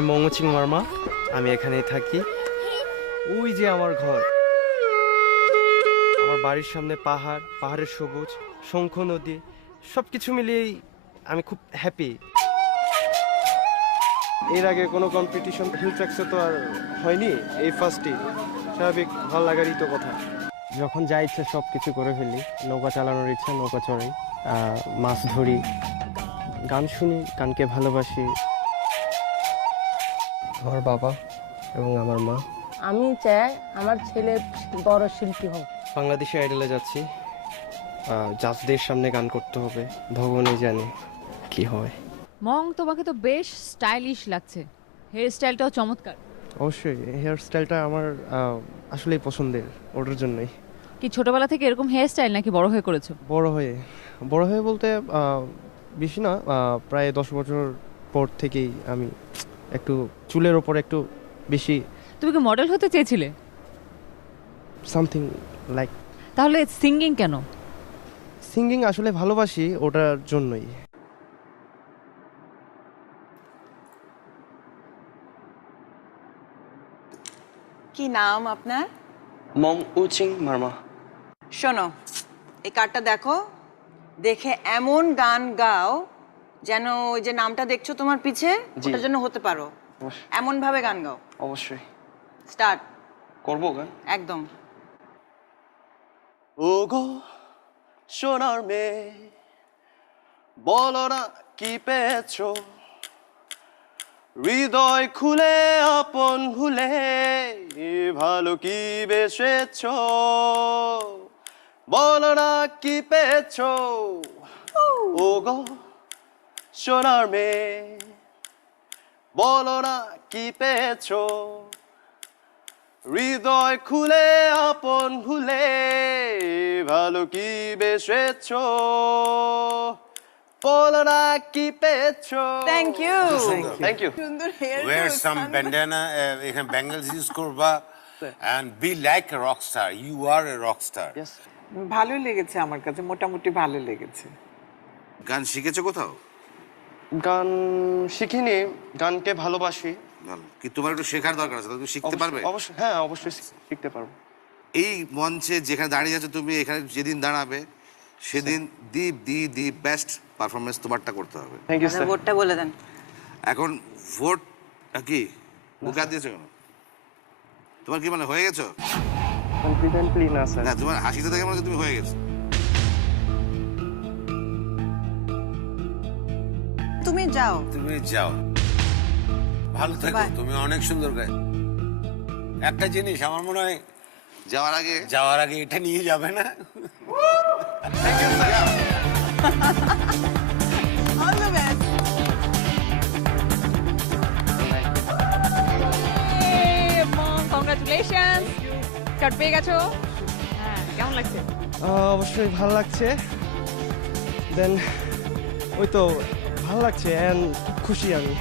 আমি মঙ্গচিং মার্মা, আমি এখানেই থাকি। ওই যে আমার ঘর, আমার বাড়ির সামনে পাহাড়, পাহাড়ের সবুজ, শঙ্খ নদী, সব কিছু মিলিয়েই আমি খুব হ্যাপি। এর আগে কোনো কম্পিটিশন হিল ট্র্যাক্সে তো আর হয়নি, এই ফার্স্টই। স্বাভাবিক, ভালো লাগারই তো কথা। যখন যা ইচ্ছা সব কিছু করে ফেলি। নৌকা চালানোর ইচ্ছা, নৌকা চড়াই, মাছ ধরি, গান শুনি, গানকে ভালোবাসি। আমার বাবা এবং আমার মা। আমি চাই আমার ছেলে বড় শিল্পী হোক। বাংলাদেশে আইডলে যাচ্ছি, জাজদের সামনে গান করতে হবে, ভগবানই জানে কি হয়। মং, তোমাকে তো বেশ স্টাইলিশ লাগছে, হেয়ার স্টাইলটাও চমৎকার। অবশ্যই হেয়ার স্টাইলটা আমার আসলেই পছন্দের, ওটার জন্যই। কি ছোটবেলা থেকে এরকম হেয়ার স্টাইল নাকি বড় হয়ে করেছো? বড় হয়ে বলতে বেশি না, প্রায় 10 বছর পর থেকেই আমি একটু চুলের ওপর একটু বেশি। তুমি কি মডেল হতে চেয়েছিলে? Something like. তাহলে সিঙ্গিং কেন? সিঙ্গিং আসলে ভালোবাসি, ওটার জন্যই। কি নাম আপনার? মং উচিং মার্মা। শোনো, এই কার্ডটা দেখো, দেখে এমন গান গাও যেন ওই যে নামটা দেখছো তোমার পিছে, ওটার জন্য হতে পারো। এমন ভাবে গান গাও। অবশ্যই। স্টার্ট। করবো গান? একদম। ওগো সোনার মেয়ে, বলো না কি পেয়েছো, হৃদয় খুলে আপন ভুলে ভালো কি বেসেছো, বলো না কি পেয়েছো। ওগো সোনার মেয়ে, বলো না কি পেয়েছো, হৃদয় খুলে আপন ভুলে ভালো কি বেসেছো, বলো না কি পেয়েছো। Thank you. Thank you. সুন্দর হেয়ার। Wear some bandana, এখানে bangles use করবা, and be like a rock star. You are a rock star. Yes. ভালো লেগেছে, আমার কাছে মোটামুটি ভালো লেগেছে। গান শিখেছো কোথাও? গান শিখিনি, গানকে ভালোবাসি। ভালো। কি তোমার একটু শেখার দরকার আছে, তুমি শিখতে পারবে? অবশ্যই, হ্যাঁ অবশ্যই শিখতে পারবো। এই মঞ্চে যেখানে দাঁড়িয়ে আছো তুমি, এখানে যেদিন দাঁড়াবে সেদিন দি বেস্ট পারফরমেন্স তোমারটা করতে হবে। Thank you sir. ভোটটা বলে দেন। এখন ভোট কি বুকে হাত দিয়েছো কেন? তোমার কি মানে হয়ে গেছো? কনফিডেন্টলি না স্যার। না, তোমার হাসিতে দেখে মনে হচ্ছে তুমি হয়ে গেছো। তুমি যাও। তুমি যাও, ভালো থেকো, Bye. তুমি অনেক সুন্দর গায়। একটা জিনিস আমার মনে হয় যাওয়ার আগে এটা নিয়ে যাবে না? All the best. Mong, congratulations, card পেয়ে গেছো। হ্যাঁ, কেমন লাগছে? অবশ্যই ভালো লাগছে। দেন ওই তো ভালো লাগছে, খুব খুশি আমি।